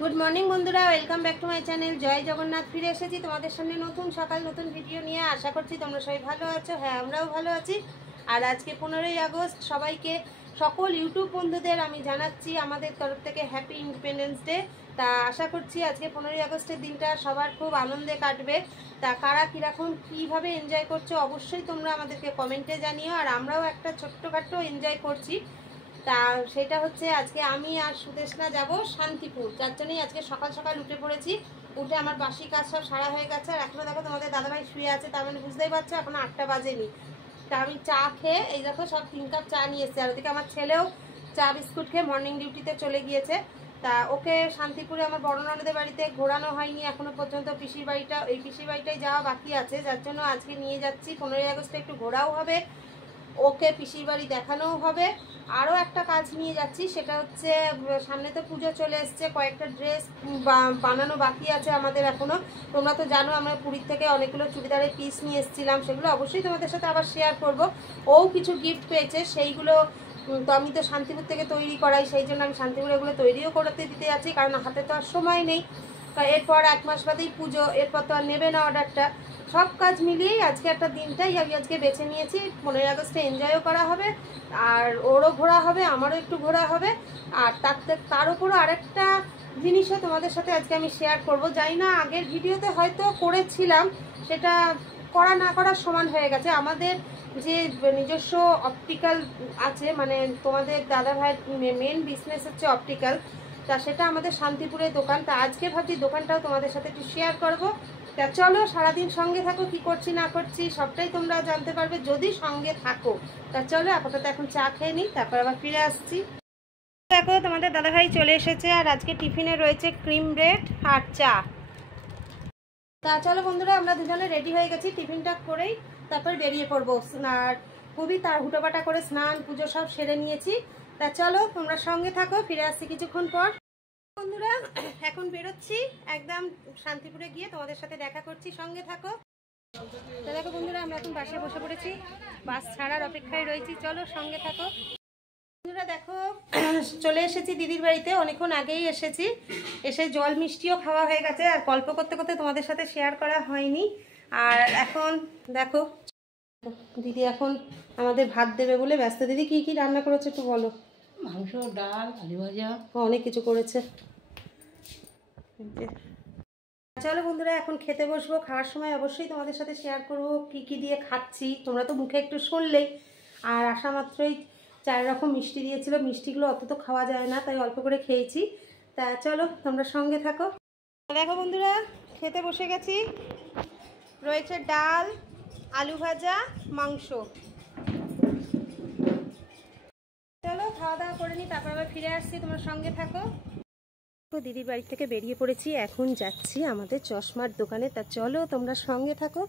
Good morning বন্ধুরা, welcome back to my channel জয় জগন্নাথ। ফিরে এসেছি তোমাদের সামনে নতুন সকাল নতুন ভিডিও নিয়ে। আশা করছি তোমরা সবাই ভালো আছো। হ্যাঁ, আমরাও ভালো আছি। আর আজকে 15ই আগস্ট, সবাইকে সকল ইউটিউব বন্ধুদের আমি জানাচ্ছি আমাদের তরফ থেকে হ্যাপি ইন্ডিপেন্ডেন্স ডে। তা আশা করছি আজকে 15ই আগস্টের দিনটা সবার খুব আনন্দে কাটবে। তা কারা কীরকম কীভাবে এনজয় করছো অবশ্যই তোমরা আমাদেরকে কমেন্টে জানিও। আর আমরাও একটা ছোট্টখাট্টো এনজয় করছি। তা সেটা হচ্ছে আজকে আমি আর সুদেশনা যাব শান্তিপুর। যার জন্যই আজকে সকাল সকাল উঠে পড়েছি। উঠে আমার বাসি কাজ সব সারা হয়ে গেছে। আর এখনও দেখো তোমাদের দাদাভাই শুয়ে আছে, তার মানে বুঝতেই পারছো এখনো 8টা বাজেনি। তা আমি চা খেয়ে এই দেখো সব 3 কাপ চা নিয়ে এসেছি। আর ওদিকে আমার ছেলেও চা বিস্কুট খেয়ে মর্নিং ডিউটিতে চলে গিয়েছে। তা ওকে শান্তিপুরে আমার বড় ননদের বাড়িতে ঘোরানো হয়নি এখনো পর্যন্ত। পিসির বাড়িটাই যাওয়া বাকি আছে, যার জন্য আজকে নিয়ে যাচ্ছি। 15ই আগস্টে একটু ঘোরাও হবে, ওকে পিসির বাড়ি দেখানোও হবে। আরও একটা কাজ নিয়ে যাচ্ছি, সেটা হচ্ছে সামনে তো পুজো চলে এসছে, কয়েকটা ড্রেস বানানো বাকি আছে আমাদের এখনও। তোমরা তো জানো আমরা পুরীর থেকে অনেকগুলো চুড়িদারের পিস নিয়ে এসেছিলাম, সেগুলো অবশ্যই তোমাদের সাথে আবার শেয়ার করব। ও কিছু গিফট পেয়েছে, সেইগুলো তো আমি তো শান্তিপুর থেকে তৈরি করাই, সেই জন্য আমি শান্তিপুরে এগুলো তৈরিও করতে দিতে যাচ্ছি, কারণ হাতে তো আর সময় নেই। এরপর 1 মাস বাদেই পুজো, এরপর তো আর নেবে না অর্ডারটা। সব কাজ মিলিয়েই আজকে একটা দিনটাই আমি আজকে বেছে নিয়েছি। 15ই আগস্টে এনজয়ও করা হবে, আর ওরও ঘোরা হবে, আমারও একটু ঘোরা হবে। আর তার উপরও আরেকটা জিনিসও তোমাদের সাথে আজকে আমি শেয়ার করব। জানি না আগের ভিডিওতে হয়তো করেছিলাম, সেটা করা না করার সমান হয়ে গেছে। আমাদের যে নিজস্ব অপটিক্যাল আছে, মানে তোমাদের দাদা ভাইয়ের মেন বিজনেস হচ্ছে অপটিক্যাল। তা সেটা আমাদের শান্তিপুরের দোকান। তা আজকে ভাবছি দোকানটাও তোমাদের সাথে একটু শেয়ার করব। তা চলো সারাদিন সঙ্গে থাকো, কি করছি না করছি সবটাই তোমরা জানতে পারবে যদি সঙ্গে থাকো। তা চলো আপাতত এখন চা খেয়ে নিই, তারপর আবার ফিরে আসছি। দেখো তোমাদের দাদাভাই চলে এসেছে, আর আজকে টিফিনে রয়েছে ক্রিম ব্রেড আর চা। তা চলো বন্ধুরা, আমরা দুজনে রেডি হয়ে গেছি। টিফিনটা করেই তারপর বেরিয়ে পড়বো। আর খুবই তার হুটোপাটা করে স্নান পুজো সব সেরে নিয়েছি। তা চলো তোমরা সঙ্গে থাকো, ফিরে আসছি কিছুক্ষণ পর। বন্ধুরা এখন বেরোচ্ছি, একদম শান্তিপুরে গিয়ে তোমাদের সাথে দেখা করছি, সঙ্গে থাকো। তো দেখো বন্ধুরা, আমরা এখন বাসে বসে পড়েছি, বাস ছাড়ার অপেক্ষায় রয়েছি। চলো সঙ্গে থাকো। বন্ধুরা দেখো চলে এসেছি দিদির বাড়িতে, অনেকক্ষণ আগেই এসেছি। এসে জল মিষ্টিও খাওয়া হয়ে গেছে, আর গল্প করতে করতে তোমাদের সাথে শেয়ার করা হয়নি। আর এখন দেখো দিদি এখন আমাদের ভাত দেবে বলে ব্যস্ত। দিদি কি কি রান্না করেছে একটু বলো। মাংস, ডাল, আলু ভাজা, অনেক কিছু করেছে। চলো বন্ধুরা এখন খেতে বসবো। খাওয়ার সময় অবশ্যই তোমাদের সাথে শেয়ার করবো কি কি দিয়ে খাচ্ছি। তোমরা তো মুখে একটু শুনলেই। আর আসা মাত্রই 4 রকম মিষ্টি দিয়েছিল, মিষ্টিগুলো অত তো খাওয়া যায় না, তাই অল্প করে খেয়েছি। তা চলো তোমরা সঙ্গে থাকো। দেখো বন্ধুরা খেতে বসে গেছি, রয়েছে ডাল, আলু ভাজা, মাংস। চলো খাওয়া দাওয়া করে নিই, তারপর আবার ফিরে আসছি, তোমরা সঙ্গে থাকো। দিদির বাড়ি থেকে বেরিয়ে পড়েছি, এখন যাচ্ছি আমাদের চশমার দোকানে। তা চলো তোমরা সঙ্গে থাকো,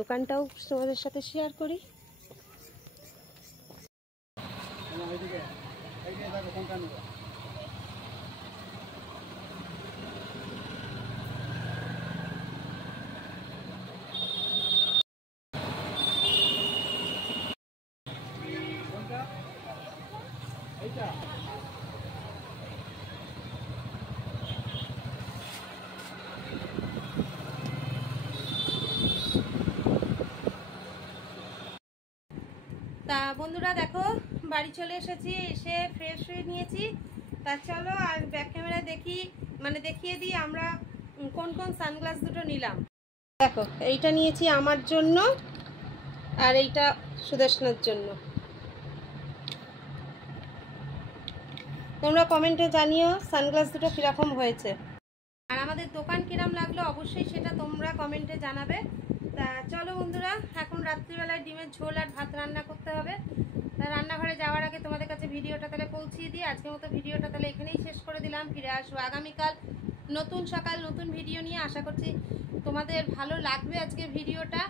দোকানটাও তোমাদের সাথে শেয়ার করি। তা বন্ধুরা দেখো বাড়ি চলে এসেছি, এসে ফ্রেশ হয়ে নিয়েছি। তা চলো আর ব্যাক ক্যামেরা দেখিয়ে দিই আমরা কোন কোন সানগ্লাস দুটো নিলাম। দেখো এইটা নিয়েছি আমার জন্য, আর এইটা সুদেশনার জন্য। তোমরা কমেন্টে জানিও সানগ্লাস দুটো কীরকম হয়েছে, আর আমাদের দোকান কিরম লাগলো অবশ্যই সেটা তোমরা কমেন্টে জানাবে। তা চলো বন্ধুরা, এখন রাত্রিবেলায় ডিমের ঝোল আর ভাত রান্না করতে হবে। তা রান্নাঘরে যাওয়ার আগে তোমাদের কাছে ভিডিওটা তাহলে পৌঁছিয়ে দিই। আজকের মতো ভিডিওটা তাহলে এখানেই শেষ করে দিলাম। ফিরে আসবো আগামীকাল নতুন সকাল নতুন ভিডিও নিয়ে। আশা করছি তোমাদের ভালো লাগবে আজকের ভিডিওটা।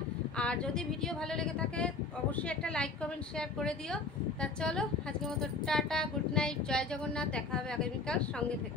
আর যদি ভিডিও ভালো লেগে থাকে অবশ্যই একটা লাইক কমেন্ট শেয়ার করে দিও। তা চলো আজকের মতো টাটা, গুড নাইট, জয় জগন্নাথ। দেখা হবে আগামীকাল, সঙ্গে থেকো।